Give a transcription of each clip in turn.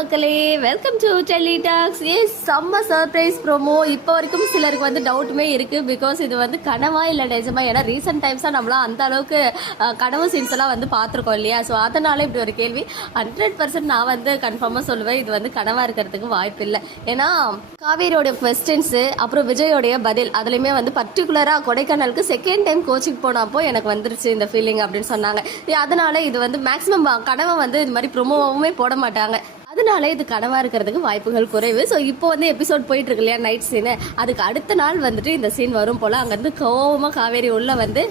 மக்களே, welcome to Delhi tax. செம்ம surprise promo. இப்போ வரைக்கும் சிலருக்கு வந்து டவுட்டுமே இருக்கு. பிகாஸ் இது வந்து கனவா இல்லை நிஜமா? ஏன்னா ரீசெண்ட் டைம்ஸாக நம்மளாம் அந்த அளவுக்கு கனவு சீன்ஸ் எல்லாம் வந்து பார்த்துருக்கோம் இல்லையா? ஸோ அதனால இப்படி ஒரு கேள்வி 100% நான் வந்து கன்ஃபார்மாக சொல்லுவேன், இது வந்து கனவா இருக்கிறதுக்கு வாய்ப்பு இல்லை. ஏன்னா காவேரியோடைய கொஸ்டின்ஸு, அப்புறம் விஜயோடைய பதில், அதுலேயுமே வந்து பர்டிகுலராக கொடைக்கானலுக்கு செகண்ட் டைம் கோச்சிங் போனப்போ எனக்கு வந்துருச்சு இந்த ஃபீலிங் அப்படின்னு சொன்னாங்க. அதனால இது வந்து மேக்ஸிமம் கனவை வந்து இது மாதிரி ப்ரோமோவுமே போட மாட்டாங்க. அதனால இது கனவா இருக்கிறதுக்கு வாய்ப்புகள் குறைவு. ஸோ இப்போ வந்து எபிசோட் போயிட்டு இருக்கு இல்லையா, நைட் சீனு, அதுக்கு அடுத்த நாள் வந்துட்டு இந்த சீன் வரும் போல. அங்கேருந்து கோவமாக காவேரி உள்ள வந்து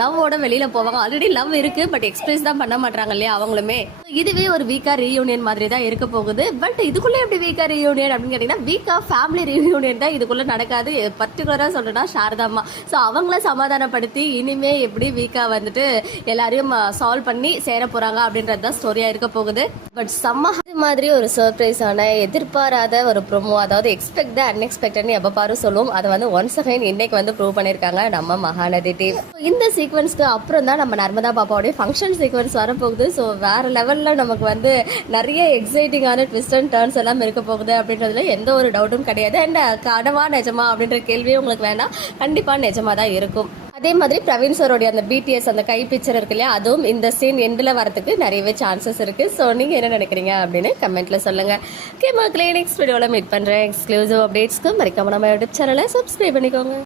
லவ்வோட வெளியில போவாங்க. ஆல்ரெடி லவ் இருக்கு, பட் எக்ஸ்பிரஸ் தான் பண்ண மாட்டாங்க இல்லையா அவங்களுமே. இதுவே ஒரு வீக்கா ரீயூனியன் மாதிரி தான் இருக்க போகுது. பட் இதுக்குள்ள எப்படி வீக்கா ரீயூனியன் அப்படின்னு கேட்டீங்கன்னா, வீக்கா ஃபேமிலி ரீயூனியன் தான் இதுக்குள்ள நடக்காது. பர்டிகுலரா சொல்லணும்னா சாரதாம்மா. ஸோ அவங்கள சமாதானப்படுத்தி இனிமே எப்படி வீக்கா வந்துட்டு எல்லாரையும் சால்வ் பண்ணி சேர போறாங்க அப்படின்றது தான் ஸ்டோரியா இருக்க போகுது. பட் செம்ம மாதிரி ஒரு சர்ப்ரைஸான எதிர்பாராத ஒரு ப்ரோமோ, அதாவது எக்ஸ்பெக்ட் த அன்எக்ஸ்பெக்டட்னு எப்போ பாரு சொல்லுவோம். அதை வந்து ஒன்ஸ் அகைன் இன்னைக்கு வந்து ப்ரூவ் பண்ணியிருக்காங்க நம்ம மகாநதி டீம். இந்த சீக்வன்ஸ்க்கு அப்புறம் தான் நம்ம நர்மதா பாப்பாவுடைய ஃபங்க்ஷன் சீக்வன்ஸ் வரப்போகுது. ஸோ வேற லெவலில் நமக்கு வந்து நிறைய எக்ஸைட்டிங்கான ட்விஸ்ட் அண்ட் டர்ன்ஸ் எல்லாம் இருக்க போகுது அப்படின்றதுல எந்த ஒரு டவுட்டும் கிடையாது. அண்ட் கனவா நிஜமா அப்படின்ற கேள்வியும் உங்களுக்கு வேண்டாம், கண்டிப்பாக நிஜமாக தான் இருக்கும். அதே மாதிரி பிரவீன் சாரோடைய அந்த பிடிஎஸ் அந்த கை பிக்சர் இருக்கு இல்லையா, அதுவும் இந்த சீன் எண்டில் வரதுக்கு நிறையவே சான்சஸ் இருக்கு. ஸோ நீங்கள் என்ன நினைக்கிறீங்க அப்படின்னு கமெண்ட்ல சொல்லுங்க. ஓகே மக்களே, நெக்ஸ்ட் வீடியோவில் மீட் பண்ணுறேன். எக்ஸ்க்ளூசிவ் அப்டேட்ஸ்க்கு மறக்காம நம்ம யூடியூப் சேனலை சப்ஸ்கிரைப் பண்ணிக்கோங்க.